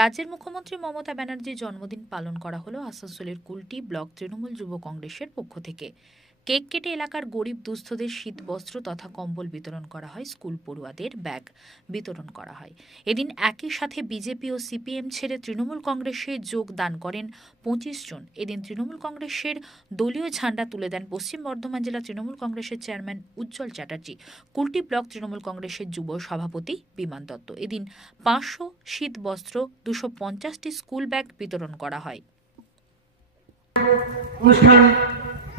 রাজ্যের মুখ্যমন্ত্রী মমতা ব্যানার্জির জন্মদিন পালন করা হলো আসানসোলের কুলটি ব্লক তৃণমূল যুব কংগ্রেসের পক্ষ থেকে। কেক কেটে এলাকার গরিব দুস্থদের শীত বস্ত্র তথা কম্বল বিতরণ করা হয়, স্কুল পড়ুয়াদের ব্যাগ বিতরণ করা হয়। এদিন একই সাথে বিজেপি ও সিপিএম ছেড়ে তৃণমূল কংগ্রেসে যোগদান করেন 25 জন। এদিন তৃণমূল কংগ্রেসের দলীয় ঝান্ডা তুলে দেন পশ্চিম বর্ধমান জেলা তৃণমূল কংগ্রেসের চেয়ারম্যান উজ্জ্বল চ্যাটার্জি, কুলটি ব্লক তৃণমূল কংগ্রেসের যুব সভাপতি বিমান দত্ত। এদিন 500 শীত বস্ত্র, 250টি স্কুল ব্যাগ বিতরণ করা হয়।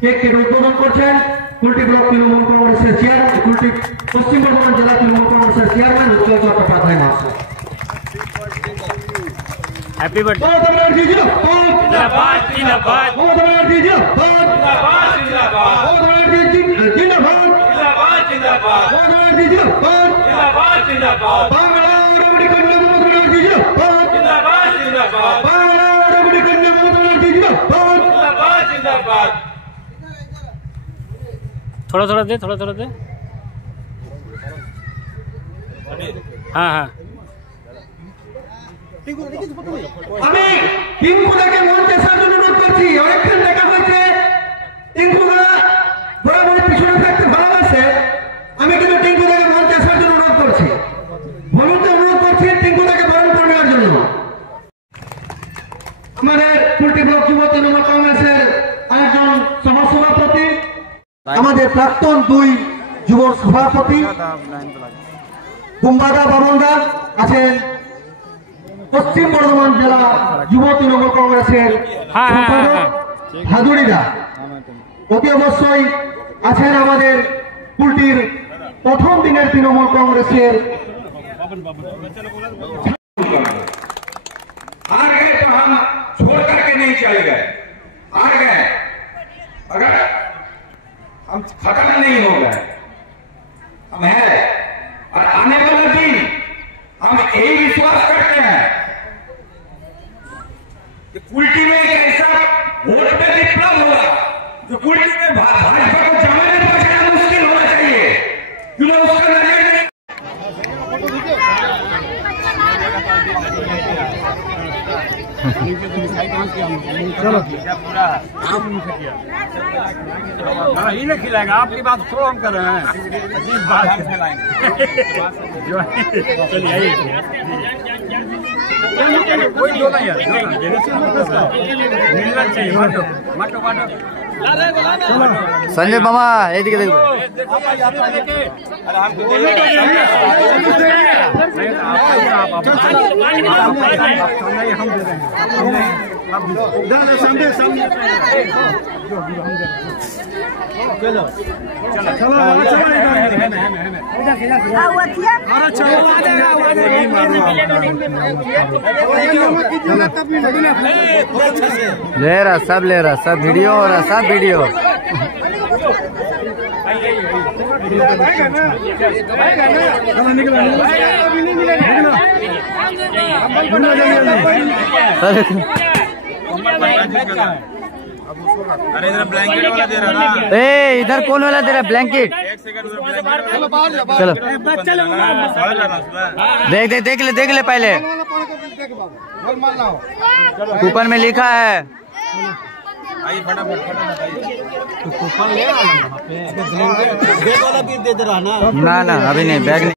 কেক উদ্বোধন করছেন কুলটি ব্লক তৃণমূল কংগ্রেসের চেয়ারম্যান, কুলটি পশ্চিম বর্ধমান জেলা তৃণমূল কংগ্রেসের চেয়ারম্যান উজ্জ্বল চট্টোপাধ্যায় মহাশয়। Happy birthday. ममता बनर्जी जिंदाबाद जिंदाबाद। ममता बनर्जी जिंदाबाद जिंदाबाद। ममता बनर्जी जिंदाबाद जिंदाबाद जिंदाबाद। ममता बनर्जी जिंदाबाद जिंदाबाद जिंदाबाद। बांग्ला और अवधी कन्या ममता बनर्जी जिंदाबाद जिंदाबाद जिंदाबाद। बांग्ला और अवधी कन्या ममता बनर्जी जिंदाबाद जिंदाबाद जिंदाबाद। थोड़ा थोड़ा दे, थोड़ा थोड़ा दे। हाँ हाँ আমি টিঙ্কুদাকে মঞ্চে আসার জন্য অনুরোধ করছি। অনেকক্ষণ দেখা হয়েছে, টিঙ্কুদা বরাবর পিছনে থাকতে ভালোবাসে। আমি কিন্তু টিঙ্কুদাকে মঞ্চে আসার জন্য অনুরোধ করছি, বলুনতে অনুরোধ করছি টিঙ্কুদাকে বরণ করে নেওয়ার জন্য। আমাদের কুলটি ব্লক যুব তৃণমূল কংগ্রেসের আরেকজন সহসভাপতি, আমাদের প্রাক্তন 2 যুব সভাপতি কুম্বাদা বামনদা আছেন, পশ্চিম বর্ধমান জেলা যুব তৃণমূল কংগ্রেসের হাজুরিদা। অতি অবশ্যই আছেন আমাদের কুলটির প্রথম দিনের তৃণমূল কংগ্রেসের हार गए तो हम छोड़ करके नहीं चल गए, हार गए अगर हम खत्म नहीं हो गए, हम है। और आने वाला दिन हम यही विश्वास करते हैं कि कुल्टी में एक ऐसा वोट पे विप्लव होगा जो कुल्टी में भाजपा को जमाने पहुंचना मुश्किल होना चाहिए, क्योंकि उसका नजर नहीं। चलो पूरा ही नहीं खिलाएगा, आपकी बात को हम कर रहे हैं। बात कोई जो नहीं है, मिलना चाहिए। बाटो बाटो संजय मामा ये दिखे देखो। हम दे रहे हैं सामने सामने। चलो चलो चलो ले रहा सब, ले रहा सब, वीडियो हो रहा, सब वीडियो। अरे इधर ब्लैंकेट वाला दे रहा ना। ए इधर कौन वाला दे रहा ब्लैंकेट? एक सेकंड चलो देख ले पहले, कूपन में लिखा है। आइए फटाफट ना अभी नहीं, बैग नहीं।